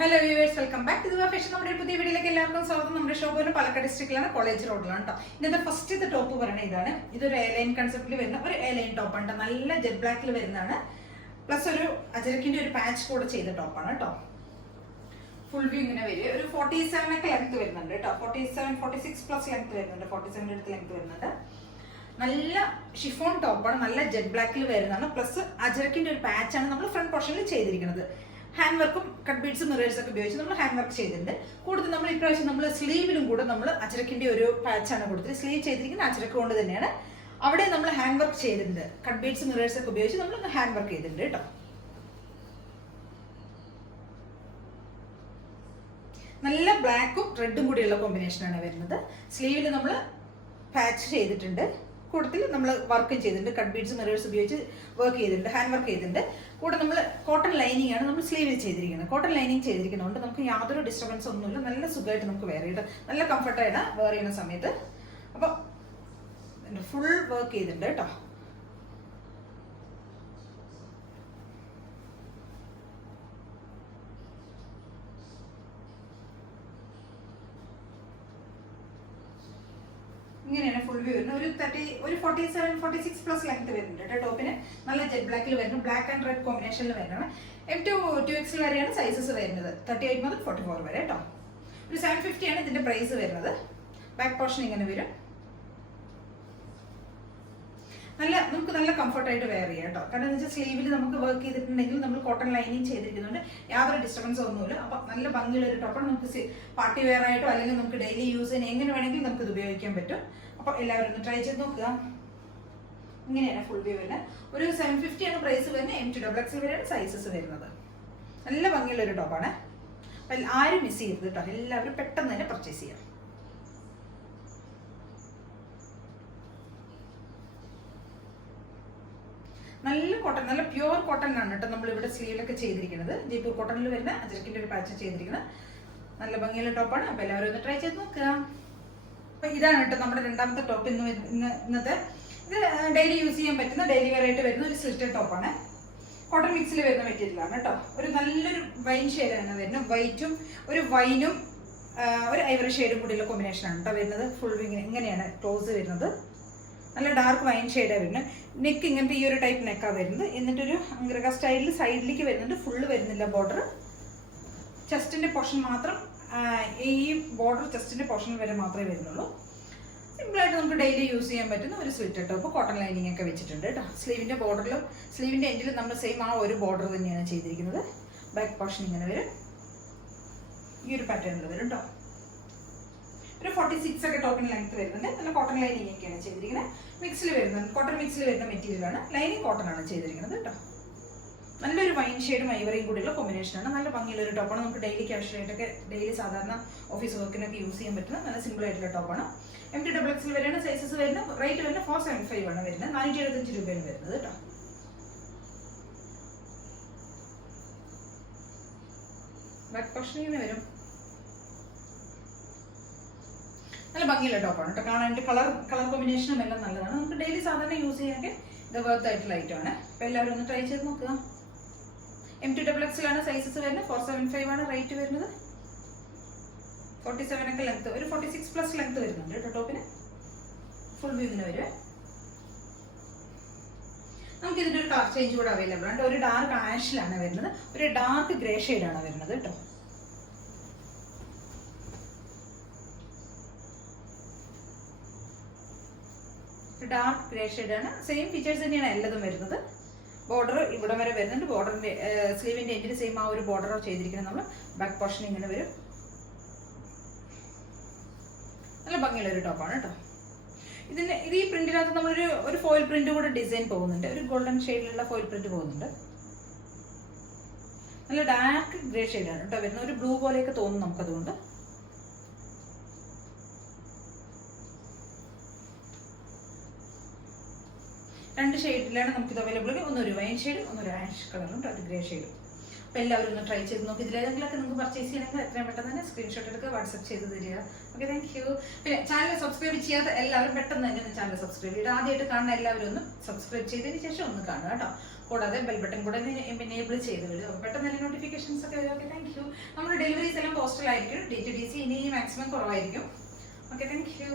Hello viewers, welcome back to fashion. നമ്മുടെ ഒരു പുതിയ വീഡിയോയിലേക്ക് എല്ലാവർക്കും സ്വാഗതം. നമ്മുടെ ഷോപ്പ് പാലക്കാട് ഡിസ്ട്രിക്റ്റിലാണ്, കോളേജ് റോഡിലാണ് കേട്ടോ. ഇന്നത്തെ ഫസ്റ്റ് ടോപ്പ് പറയുന്നത് ഇതാണ്. ഇതൊരു എയർലൈൻ കൺസെപ്റ്റിൽ വരുന്ന ഒരു എയർലൈൻ ടോപ്പാണ് കേട്ടോ. നല്ല ജെറ്റ് ബ്ലാക്കിൽ വരുന്നതാണ്. പ്ലസ് ഒരു അജരക്കിന്റെ ഒരു പാച്ച് കൂടെ ചെയ്ത ടോപ്പാണ് കേട്ടോ. ഫുൾ വ്യൂ ഇങ്ങനെ വരും. ഒരു 47 ഒക്കെ ലെങ്ത് വരുന്നുണ്ട് കേട്ടോ. 46 പ്ലസ് ലെങ്ത് വരുന്നുണ്ട്. 47 അടുത്ത് ലെങ്ത് വരുന്നുണ്ട്. നല്ല ഷിഫോൺ ടോപ്പാണ്. നല്ല ജെറ്റ് ബ്ലാക്കിൽ വരുന്നതാണ്. പ്ലസ് അജരക്കിന്റെ ഒരു പാച്ചാണ് നമ്മൾ ഫ്രണ്ട് പോർഷനിൽ ചെയ്തിരിക്കുന്നത്. ഹാൻഡ് വർക്കും കട്ട് ബീഡ്സും മിറേഴ്സ് ഒക്കെ ഉപയോഗിച്ച് നമ്മൾ ഹാൻഡ് വർക്ക് ചെയ്തിട്ടുണ്ട്. കൂടുതൽ നമ്മൾ ഇപ്രാവശ്യം നമ്മൾ സ്ലീവിലും കൂടെ നമ്മൾ അജരക്കിന്റെ ഒരു പാച്ചാണ് കൊടുത്തത്. സ്ലീവ് ചെയ്തിരിക്കുന്ന അജരക്ക് കൊണ്ട് തന്നെയാണ്. അവിടെ നമ്മൾ ഹാൻഡ് വർക്ക് ചെയ്തിട്ടുണ്ട്. കട്ട് ബീഡ്സ് മിറേഴ്സ് ഒക്കെ ഉപയോഗിച്ച് നമ്മൾ ഹാൻഡ് വർക്ക് ചെയ്തിട്ടുണ്ട് കേട്ടോ. നല്ല ബ്ലാക്കും റെഡും കൂടിയുള്ള കോമ്പിനേഷനാണ് വരുന്നത്. സ്ലീവിൽ നമ്മൾ പാച്ച് ചെയ്തിട്ടുണ്ട്. കൂടുതൽ നമ്മൾ വർക്കും ചെയ്തിട്ടുണ്ട്. കട്ട് ബീഡ്സ് മിറേഴ്സ് ഉപയോഗിച്ച് വർക്ക് ചെയ്തിട്ടുണ്ട്. ഹാൻഡ് വർക്ക് ചെയ്തിട്ടുണ്ട്. കൂടെ നമ്മൾ കോട്ടൺ ലൈനിങ് ആണ് നമ്മൾ സ്ലീവിൽ ചെയ്തിരിക്കുന്നത്. കോട്ടൺ ലൈനിങ് ചെയ്തിരിക്കുന്നതുകൊണ്ട് നമുക്ക് യാതൊരു ഡിസ്റ്റർബൻസ് ഒന്നുമില്ല. നല്ല സുഖമായിട്ട് നമുക്ക് വെയർ ചെയ്ത് നല്ല കംഫർട്ടാണ് വെയർ ചെയ്യുന്ന സമയത്ത്. അപ്പോൾ ഫുൾ വർക്ക് ചെയ്തിട്ടുണ്ട് കേട്ടോ. ഇങ്ങനെയാണ് ഫുൾ വ്യൂ വരുന്നത്. ഒരു 47-46 പ്ലസ് ലെങ്ത് വരുന്നുണ്ട് കേട്ടോ. ടോപ്പിന് നല്ല ജെറ്റ് ബ്ലാക്കിൽ വരുന്നു. ബ്ലാക്ക് ആൻഡ് റെഡ് കോമ്പിനേഷനിൽ വരുന്നതാണ്. M2 2XL വരെയാണ് സൈസസ് വരുന്നത്. 38 മുതൽ 44 വരെ കേട്ടോ. ഒരു 750 ആണ് ഇതിന്റെ പ്രൈസ് വരുന്നത്. ബാക്ക് പോർഷൻ ഇങ്ങനെ വരും. നമുക്ക് നല്ല കംഫർട്ടായിട്ട് വെയർ ചെയ്യാം കേട്ടോ. കാരണം എന്താ വെച്ചാൽ സ്ലീവിൽ നമുക്ക് വർക്ക് ചെയ്തിട്ടുണ്ടെങ്കിൽ നമ്മൾ കോട്ടൺ ലൈനിങ് ചെയ്തിരിക്കുന്നുണ്ട്. യാതൊരു ഡിസ്റ്റർബൻസോ ഒന്നുമില്ല. അപ്പോൾ നല്ല ഭംഗിയുള്ള ഒരു ടോപ്പാണ്. നമുക്ക് പാർട്ടി വെയർ ആയിട്ടോ അല്ലെങ്കിൽ നമുക്ക് ഡെയിലി യൂസ് ചെയ്യാൻ എങ്ങനെ വേണമെങ്കിലും നമുക്ക് ഇത് ഉപയോഗിക്കാൻ പറ്റും. അപ്പോൾ എല്ലാവരും ഒന്ന് ട്രൈ ചെയ്ത് നോക്കുക. ഇങ്ങനെയാണ് ഫുൾ വ്യൂ വരുന്നത്. ഒരു 750 ആണ് പ്രൈസ് വരുന്നത്. M2 XXL വരെയാണ് സൈസസ് വരുന്നത്. നല്ല ഭംഗിയുള്ള ഒരു ടോപ്പാണ്. അപ്പോൾ ആരും മിസ് ചെയ്യരുത് കേട്ടോ. എല്ലാവരും പെട്ടെന്ന് തന്നെ പർച്ചേസ് ചെയ്യാം. നല്ല കോട്ടൺ, നല്ല പ്യുവർ കോട്ടൺ ആണ് കേട്ടോ നമ്മൾ ഇവിടെ സ്ലീവിലൊക്കെ ചെയ്തിരിക്കുന്നത്. ജയ്പൂർ കോട്ടണിൽ വരുന്ന അജരക്കിന്റെ ഒരു പാച്ച് ചെയ്തിരിക്കുന്നത്. നല്ല ഭംഗിയുള്ള ടോപ്പാണ്. അപ്പോൾ എല്ലാവരും ഒന്ന് ട്രൈ ചെയ്ത് നോക്കുക. അപ്പോൾ ഇതാണ് കേട്ടോ നമ്മുടെ രണ്ടാമത്തെ ടോപ്പ്. ഇന്നത്തെ ഇത് ഡെയിലി യൂസ് ചെയ്യാൻ പറ്റുന്ന ഡെയിലി വെയർ ആയിട്ട് വരുന്ന ഒരു സ്ലിറ്റഡ് ടോപ്പാണ്. കോട്ടൺ മിക്സിൽ വരുന്ന മെറ്റീരിയലാണ് കേട്ടോ. ഒരു നല്ലൊരു വൈൻ ഷെയ്ഡാണ് വരുന്നത്. വൈറ്റും ഒരു വൈനും ഒരു ഐവറി ഷെയ്ഡും കൂടിയുള്ള കോമ്പിനേഷനാണ് കേട്ടോ വരുന്നത്. ഫുൾ ഇങ്ങനെയാണ് ക്ലോസ് വരുന്നത്. നല്ല ഡാർക്ക് വൈൻ ഷെയ്ഡാണ് വരുന്നത്. നെക്ക് ഇങ്ങനത്തെ ഈ ഒരു ടൈപ്പ് നെക്കാണ് വരുന്നത്. എന്നിട്ടൊരു അംഗ്രക സ്റ്റൈലിൽ സൈഡിലേക്ക് വരുന്നുണ്ട്. ഫുള്ള് വരുന്നില്ല ബോർഡർ. ചെസ്റ്റിന്റെ പോർഷൻ മാത്രം, ഈ ബോർഡർ ചെസ്റ്റിന്റെ പോർഷൻ വരെ മാത്രമേ വരുന്നുള്ളൂ. സിമ്പിളായിട്ട് നമുക്ക് ഡെയിലി യൂസ് ചെയ്യാൻ പറ്റുന്ന ഒരു സ്ലിറ്റഡ് ടോപ്പ്. കോട്ടൺ ലൈനിങ് ഒക്കെ വെച്ചിട്ടുണ്ട് കേട്ടോ. സ്ലീവിന്റെ ബോർഡറിലും സ്ലീവിന്റെ എൻഡിലും നമ്മൾ സെയിം ആ ഒരു ബോർഡർ തന്നെയാണ് ചെയ്തിരിക്കുന്നത്. ബാക്ക് പോർഷൻ ഇങ്ങനെ വരും. ഈ ഒരു പാറ്റേണിൽ വരും കേട്ടോ. ഒരു 46 ഒക്കെ ടോപ്പിന് ലെങ്ത് വരുന്നുണ്ട്. നല്ല കോട്ടൺ ലൈനിങ് ഒക്കെയാണ് ചെയ്തിരിക്കുന്നത്. മിക്സിൽ വരുന്നത് കോട്ടൺ മിക്സിൽ വരുന്ന മെറ്റീരിയലാണ്. ലൈനിങ് കോട്ടൺ ആണ് ചെയ്തിരിക്കുന്നത് കേട്ടോ. നല്ലൊരു വൈൻ ഷെയ്ഡും ഐവറിയും കൂടിയുള്ള കോമ്പിനേഷനാണ്. നല്ല ഭംഗിയുള്ള ഒരു ടോപ്പാണ്. നമുക്ക് ഡെയിലി ക്യാഷ്വലായിട്ടൊക്കെ ഡെയിലി സാധാരണ ഓഫീസ് വർക്കിനൊക്കെ യൂസ് ചെയ്യാൻ പറ്റുന്ന നല്ല സിമ്പിൾ ആയിട്ടുള്ള ടോപ്പാണ്. M2 XXL വരെയാണ് സൈസസ് വരുന്നത്. റേറ്റ് വരുന്നത് 475 ആണ് വരുന്നത്. 475 രൂപയാണ് വരുന്നത് കേട്ടോ. ബാക്ക് പോർഷൻ ഇങ്ങനെ വരും. നല്ല ഭംഗിയുള്ള ടോപ്പാണ് കേട്ടോ. കാണാൻ കളർ കോമ്പിനേഷനും എല്ലാം നല്ലതാണ്. നമുക്ക് ഡെയിലി സാധാരണ യൂസ് ചെയ്യാനൊക്കെ ഇത് വർത്ത് ആയിട്ടുള്ള ഐറ്റമാണ്. അപ്പോൾ എല്ലാവരും ഒന്ന് ട്രൈ ചെയ്ത് നോക്കുക. M2 XXL ആണ് സൈസസ് വരുന്നത്. 475 ആണ് റേറ്റ് വരുന്നത്. 47 ഒക്കെ ലെങ്ത്, ഒരു 46 പ്ലസ് ലെങ്ത് വരുന്നുണ്ട് കേട്ടോ ടോപ്പിന്. ഫുൾ വ്യൂവിന് വരും. നമുക്ക് ഇതിൻ്റെ ഒരു കളർ ചേഞ്ച് കൂടെ അവൈലബിൾ ആണ്. ഒരു ഡാർക്ക് ആഷിലാണ് വരുന്നത്. ഒരു ഡാർക്ക് ഗ്രേ ഷെയ്ഡാണ് വരുന്നത് കേട്ടോ. ഡാർക്ക് ഗ്രേ ഷെയ്ഡാണ്. സെയിം ഫീച്ചേഴ്സ് തന്നെയാണ് എല്ലാതും വരുന്നത്. ബോർഡർ ഇവിടെ വരെ വരുന്നുണ്ട്. ബോർഡറിന്റെ സ്ലീവിന്റെ എൻഡിൽ സെയിം ആ ഒരു ബോർഡർ ചെയ്തിരിക്കുന്നത്. നമ്മൾ ബാക്ക് പോർഷൻ ഇങ്ങനെ വരും. നല്ല ഭംഗിയുള്ള ഒരു ടോപ്പാണ് കേട്ടോ. ഇത് ഈ പ്രിന്റിനകത്ത് നമ്മളൊരു ഫോയിൽ പ്രിന്റ് കൂടെ ഡിസൈൻ പോകുന്നുണ്ട്. ഒരു ഗോൾഡൻ ഷെയ്ഡിലുള്ള ഫോയിൽ പ്രിന്റ് പോകുന്നുണ്ട്. നല്ല ഡാർക്ക് ഗ്രേ ഷെയ്ഡാണ് കേട്ടോ വരുന്നത്. ഒരു ബ്ലൂ പോലെയൊക്കെ തോന്നും നമുക്കതുകൊണ്ട്. രണ്ട് ഷെയ്ഡിലാണ് നമുക്കിത് അവൈലബിൾ. ഒന്നൊരു വൈൻ ഷെയ്ഡും ഒന്നൊരു ആഷ് കളറും ഒരു ഗ്രേ ഷെയ്ഡും. അപ്പോൾ എല്ലാവരും ഒന്ന് ട്രൈ ചെയ്ത് നോക്കി. ഇതിലേതെങ്കിലുമൊക്കെ നിങ്ങൾക്ക് പർച്ചേസ് ചെയ്യണമെങ്കിൽ എത്രയും പെട്ടെന്ന് തന്നെ സ്ക്രീൻഷോട്ട് എടുക്കുക, വാട്സപ്പ് ചെയ്ത് തരിക. Okay, thank you. പിന്നെ ചാനൽ സബ്സ്ക്രൈബ് ചെയ്യാത്ത എല്ലാവരും പെട്ടെന്ന് തന്നെ ചാനൽ സബ്സ്ക്രൈബ് ചെയ്യുക. ആദ്യമായിട്ട് കാണുന്ന എല്ലാവരും ഒന്ന് സബ്സ്ക്രൈബ് ചെയ്തതിന് ശേഷം ഒന്ന് കാണുക കേട്ടോ. കൂടാതെ ബെൽ ബട്ടൺ കൂടെ എനേബിൾ ചെയ്ത് വിടുക. പെട്ടെന്ന് തന്നെ നോട്ടിഫിക്കേഷൻസ് ഒക്കെ വരും. Okay, thank you. നമ്മുടെ ഡെലിവറീസ് എല്ലാം പോസ്റ്റലായിരിക്കും. DTDC ഇനി മാക്സിമം കുറവായിരിക്കും. Okay, thank you.